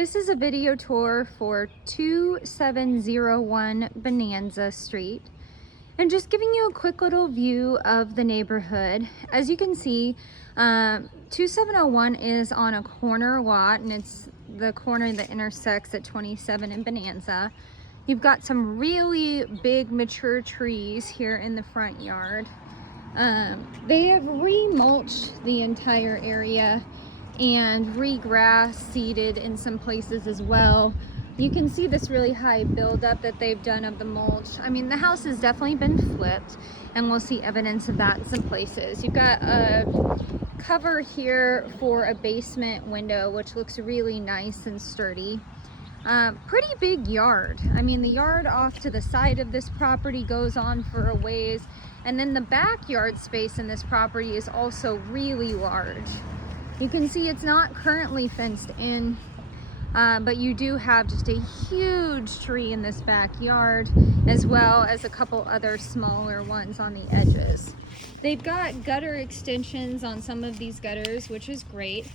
This is a video tour for 2701 Bonanze Street, and just giving you a quick little view of the neighborhood. As you can see, 2701 is on a corner lot, and it's the corner that intersects at 27 in Bonanze. You've got some really big mature trees here in the front yard. They have remulched the entire area and regrass seeded in some places as well. You can see this really high buildup that they've done of the mulch. I mean, the house has definitely been flipped, and we'll see evidence of that in some places. You've got a cover here for a basement window, which looks really nice and sturdy. Pretty big yard. I mean, the yard off to the side of this property goes on for a ways, and then the backyard space in this property is also really large. You can see it's not currently fenced in, but you do have just a huge tree in this backyard, as well as a couple other smaller ones on the edges. They've got gutter extensions on some of these gutters, which is great.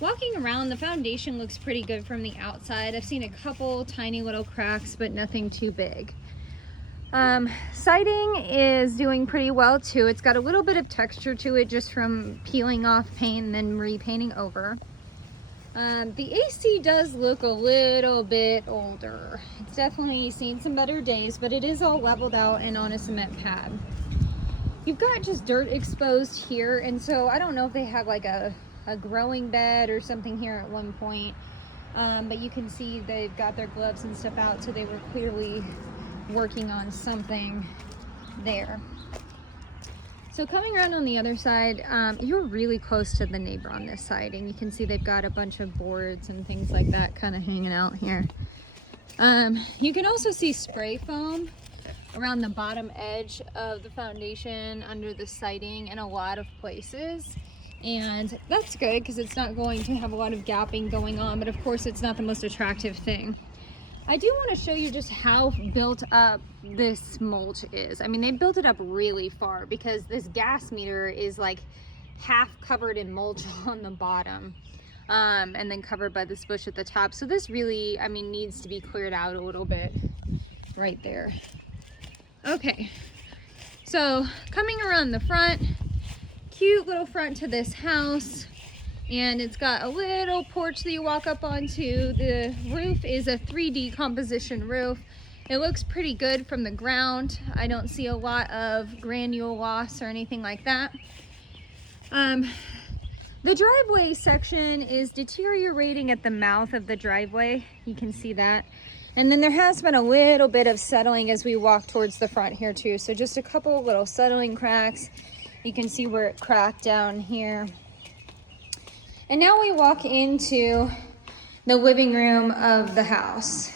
Walking around, the foundation looks pretty good from the outside. I've seen a couple tiny little cracks, but nothing too big. Siding is doing pretty well too. It's got a little bit of texture to it just from peeling off paint and then repainting over. The AC does look a little bit older. It's definitely seen some better days, but it is all leveled out and on a cement pad. You've got just dirt exposed here, and so I don't know if they have like a growing bed or something here at one point, but you can see they've got their gloves and stuff out, so they were clearly working on something there. So coming around on the other side, you're really close to the neighbor on this side, and you can see they've got a bunch of boards and things like that kind of hanging out here. You can also see spray foam around the bottom edge of the foundation under the siding in a lot of places, and that's good because it's not going to have a lot of gapping going on, but of course it's not the most attractive thing. I do want to show you just how built up this mulch is. I mean, they built it up really far because this gas meter is like half covered in mulch on the bottom, and then covered by this bush at the top. So this really, I mean, needs to be cleared out a little bit right there. Okay, so coming around the front, cute little front to this house. And it's got a little porch that you walk up onto. The roof is a 3D composition roof. It looks pretty good from the ground. I don't see a lot of granule loss or anything like that. The driveway section is deteriorating at the mouth of the driveway. You can see that. And then there has been a little bit of settling as we walk towards the front here too. So just a couple little settling cracks. You can see where it cracked down here. And now we walk into the living room of the house.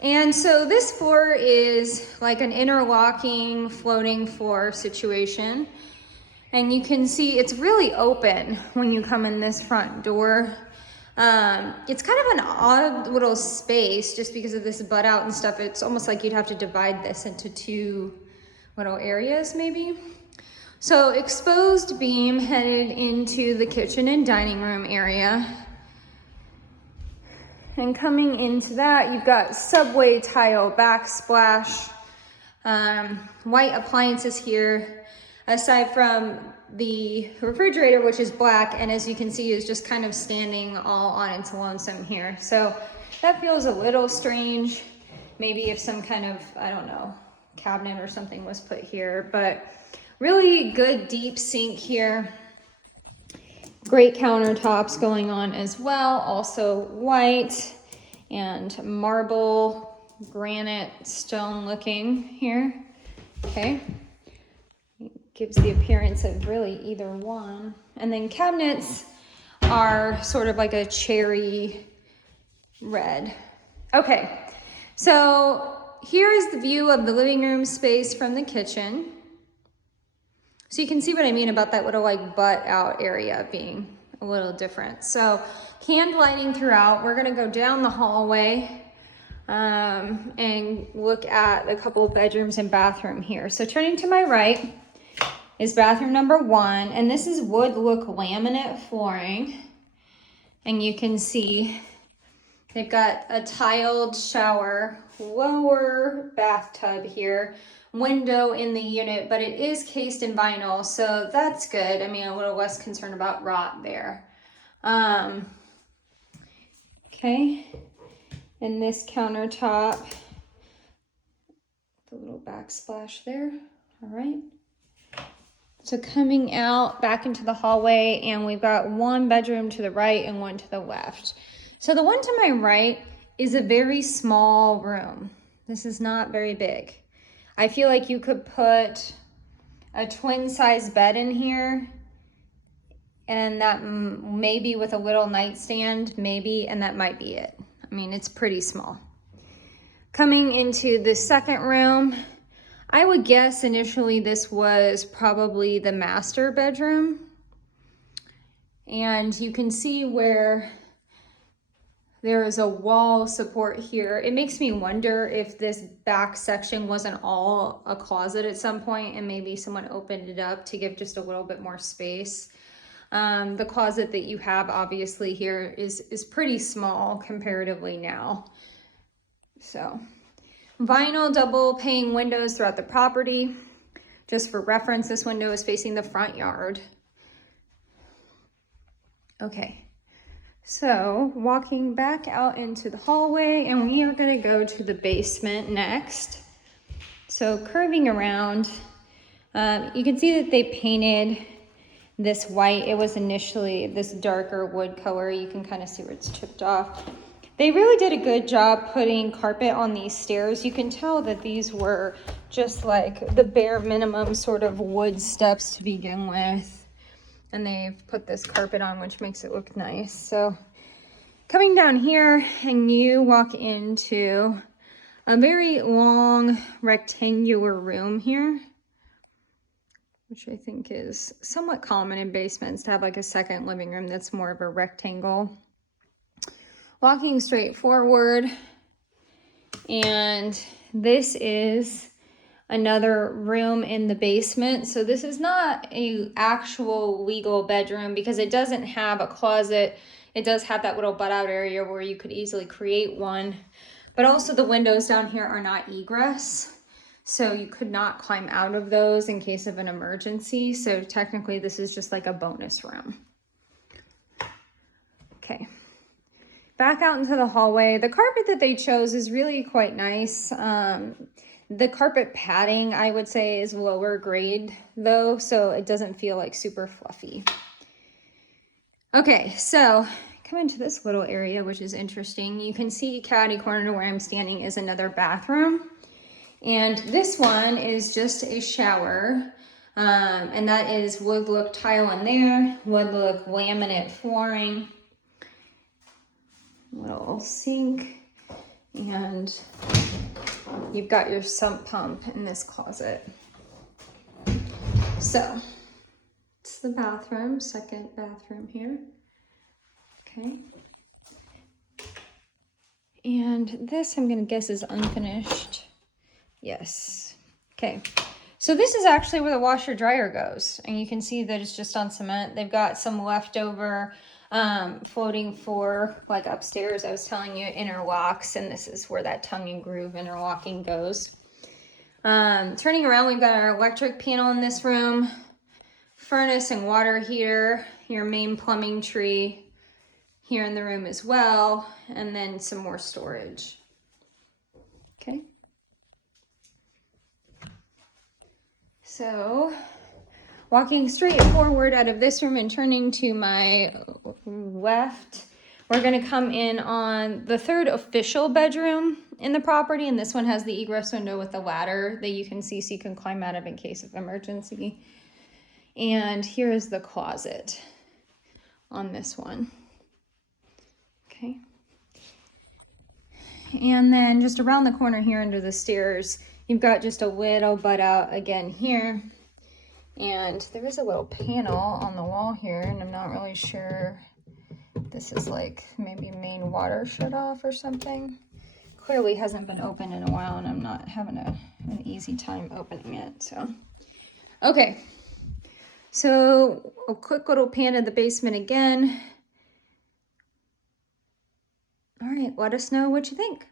And so this floor is like an interlocking floating floor situation. And you can see it's really open when you come in this front door. It's kind of an odd little space just because of this butt out and stuff. It's almost like you'd have to divide this into two little areas maybe. So exposed beam headed into the kitchen and dining room area. And coming into that, you've got subway tile backsplash, white appliances here, aside from the refrigerator, which is black, and as you can see is just kind of standing all on its lonesome here. So that feels a little strange. Maybe if some kind of, I don't know, cabinet or something was put here, but really good deep sink here. Great countertops going on as well. Also white and marble, granite, stone looking here. Okay. Gives the appearance of really either one. And then cabinets are sort of like a cherry red. Okay. So here is the view of the living room space from the kitchen. So you can see what I mean about that little like butt out area being a little different. So canned lighting throughout. We're gonna go down the hallway and look at a couple of bedrooms and bathroom here. So turning to my right is bathroom number 1, and this is wood look laminate flooring. And you can see They've got a tiled shower, lower bathtub here, window in the unit, but it is cased in vinyl, so that's good. I mean, a little less concerned about rot there. Okay, and this countertop, the little backsplash there, all right. So coming out back into the hallway, and we've got one bedroom to the right and one to the left. So the one to my right is a very small room. This is not very big. I feel like you could put a twin size bed in here, and that maybe with a little nightstand, maybe, and that might be it. I mean, it's pretty small. Coming into the second room, I would guess initially this was probably the master bedroom. And you can see where there is a wall support here. It makes me wonder if this back section wasn't all a closet at some point and maybe someone opened it up to give just a little bit more space. The closet that you have obviously here is pretty small comparatively now. So vinyl double pane windows throughout the property. Just for reference, this window is facing the front yard. Okay, so walking back out into the hallway, and we are going to go to the basement next. So curving around, you can see that they painted this white. It was initially this darker wood color. You can kind of see where it's chipped off. They really did a good job putting carpet on these stairs. You can tell that these were just like the bare minimum sort of wood steps to begin with. And they've put this carpet on, which makes it look nice. So coming down here, and you walk into a very long rectangular room here, which I think is somewhat common in basements to have like a second living room that's more of a rectangle. Walking straight forward, and this is another room in the basement. So this is not an actual legal bedroom because it doesn't have a closet. It does have that little butt out area where you could easily create one, but also the windows down here are not egress. So you could not climb out of those in case of an emergency. So technically this is just like a bonus room. Okay. Back out into the hallway. The carpet that they chose is really quite nice. The carpet padding, I would say, is lower grade though, so it doesn't feel like super fluffy. Okay, so come into this little area, which is interesting. You can see catty corner to where I'm standing is another bathroom. And this one is just a shower. And that is wood look tile in there, wood look laminate flooring, little sink, and you've got your sump pump in this closet. So it's the bathroom, second bathroom here. Okay. And this I'm gonna guess is unfinished. Yes. Okay. So this is actually where the washer dryer goes, and you can see that it's just on cement. They've got some leftover floating for like upstairs. I was telling you interlocks, and this is where that tongue and groove interlocking goes. Turning around, we've got our electric panel in this room, furnace and water heater, your main plumbing tree here in the room as well, and then some more storage. Okay. So walking straight forward out of this room and turning to my left, we're going to come in on the third official bedroom in the property, and this one has the egress window with the ladder that you can see so you can climb out of in case of emergency. And here is the closet on this one. Okay. And then just around the corner here under the stairs, you've got just a little butt out again here. And there is a little panel on the wall here, and I'm not really sure. This is like maybe main water shut off or something. Clearly hasn't been open in a while, and I'm not having an easy time opening it. So, okay. So a quick little pan of the basement again. All right, let us know what you think.